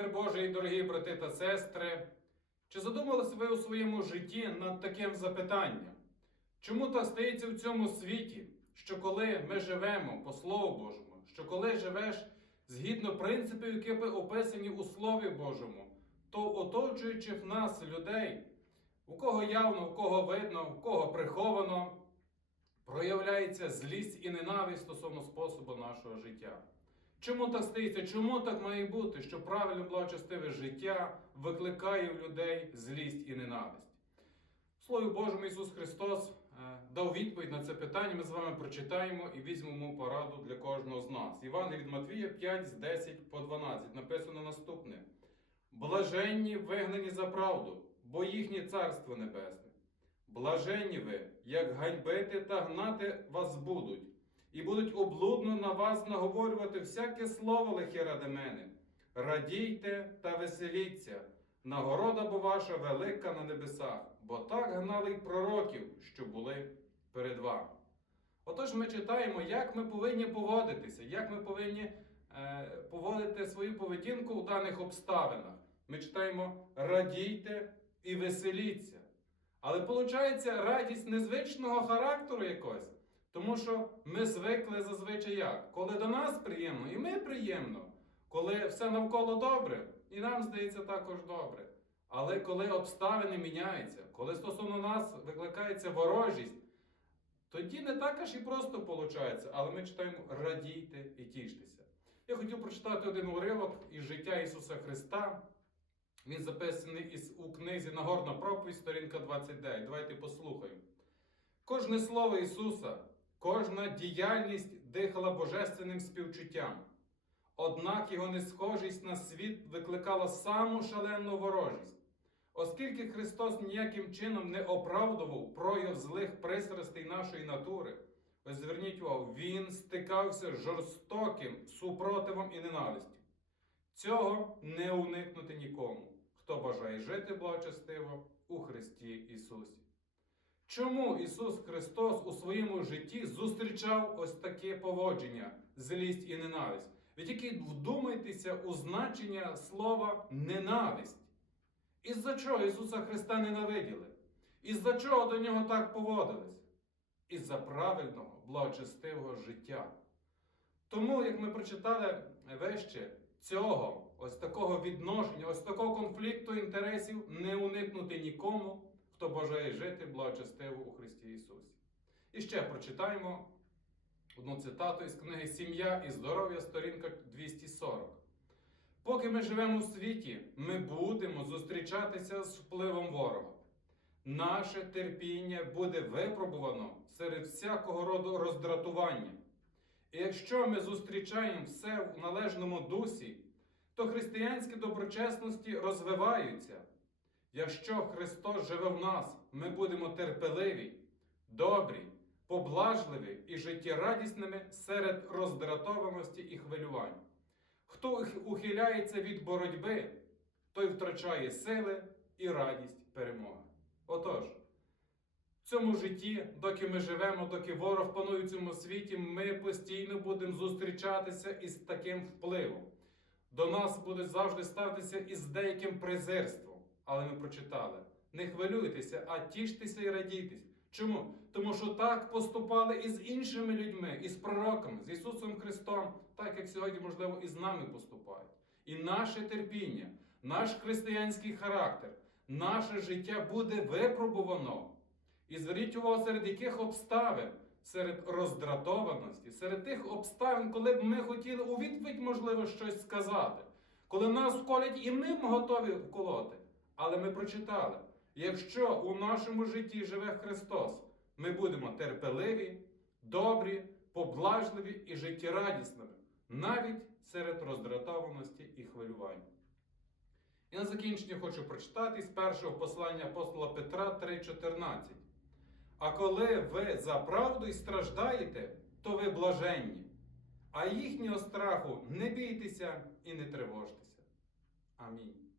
Мир Божий, дорогі брати та сестри, чи задумалися ви у своєму житті над таким запитанням? Чому так стається в цьому світі, що коли ми живемо по Слову Божому, що коли живеш згідно принципів, які описані у Слові Божому, то оточуючих нас людей, у кого явно, у кого видно, у кого приховано, проявляється злість і ненависть стосовно способу нашого життя. Чому так стається? Чому так має бути, що правильне благочестиве життя викликає в людей злість і ненависть? В Слові Божому Ісус Христос е, дав відповідь на це питання. Ми з вами прочитаємо і візьмемо пораду для кожного з нас. Іван від Матвія 5 з 10 по 12 написано наступне: Блаженні вигнані за правду, бо їхнє царство небесне. Блаженні ви, як ганьбити та гнати вас будуть, і будуть облудно на вас наговорювати всяке слово лихе ради мене. Радійте та веселіться, нагорода бо ваша велика на небесах, бо так гнали й пророків, що були перед вами. Отож, ми читаємо, як ми повинні поводитися, як ми повинні е, поводити свою поведінку у даних обставинах. Ми читаємо радійте і веселіться. Але виходить радість незвичного характеру якось. Тому що ми звикли зазвичай як? Коли до нас приємно, і ми приємно, коли все навколо добре, і нам здається також добре. Але коли обставини міняються, коли стосовно нас викликається ворожість, тоді не так аж і просто виходить, але ми читаємо радійте і тіштеся. Я хотів прочитати один уривок із життя Ісуса Христа. Він записаний із, у книзі Нагорна проповідь, сторінка 29. Давайте послухаємо. Кожне слово Ісуса, кожна діяльність дихала божественним співчуттям. Однак його несхожість на світ викликала саму шалену ворожість. Оскільки Христос ніяким чином не оправдував прояв злих пристрастей нашої натури, ось зверніть увагу, Він стикався з жорстоким супротивом і ненавистю. Цього не уникнути нікому, хто бажає жити благочестиво у Христі Ісусі. Чому Ісус Христос у своєму житті зустрічав ось таке поводження, злість і ненависть? Ви тільки вдумайтеся у значення слова ненависть. Із-за чого Ісуса Христа ненавиділи? Із-за чого до нього так поводились? Із-за правильного, благочестивого життя. Тому, як ми прочитали вище, цього, ось такого відношення, ось такого конфлікту інтересів не уникнути нікому, хто бажає жити благочестиво у Христі Ісусі. І ще прочитаємо одну цитату із книги Сім'я і здоров'я, сторінка 240. Поки ми живемо у світі, ми будемо зустрічатися з впливом ворога. Наше терпіння буде випробувано серед всякого роду роздратування. І якщо ми зустрічаємо все в належному дусі, то християнські доброчесності розвиваються. Якщо Христос живе в нас, ми будемо терпеливі, добрі, поблажливі і життєрадісними серед роздратованості і хвилювань. Хто ухиляється від боротьби, той втрачає сили і радість перемоги. Отож, в цьому житті, доки ми живемо, доки ворог панує в цьому світі, ми постійно будемо зустрічатися із таким впливом. До нас буде завжди ставитися із деяким презирством. Але ми прочитали: не хвилюйтеся, а тіштеся і радійтесь. Чому? Тому що так поступали і з іншими людьми, і з пророками, з Ісусом Христом, так як сьогодні, можливо, і з нами поступають. І наше терпіння, наш християнський характер, наше життя буде випробувано. І зверніть увагу, серед яких обставин, серед роздратованості, серед тих обставин, коли б ми хотіли у відповідь, можливо, щось сказати, коли нас вколять і ми готові вколоти. Але ми прочитали: якщо у нашому житті живе Христос, ми будемо терпеливі, добрі, поблажливі і життєрадісними, навіть серед роздратованості і хвилювань. І на закінчення хочу прочитати з першого послання апостола Петра 3,14. А коли ви за правду й страждаєте, то ви блаженні, а їхнього страху не бійтеся і не тривожтеся. Амінь.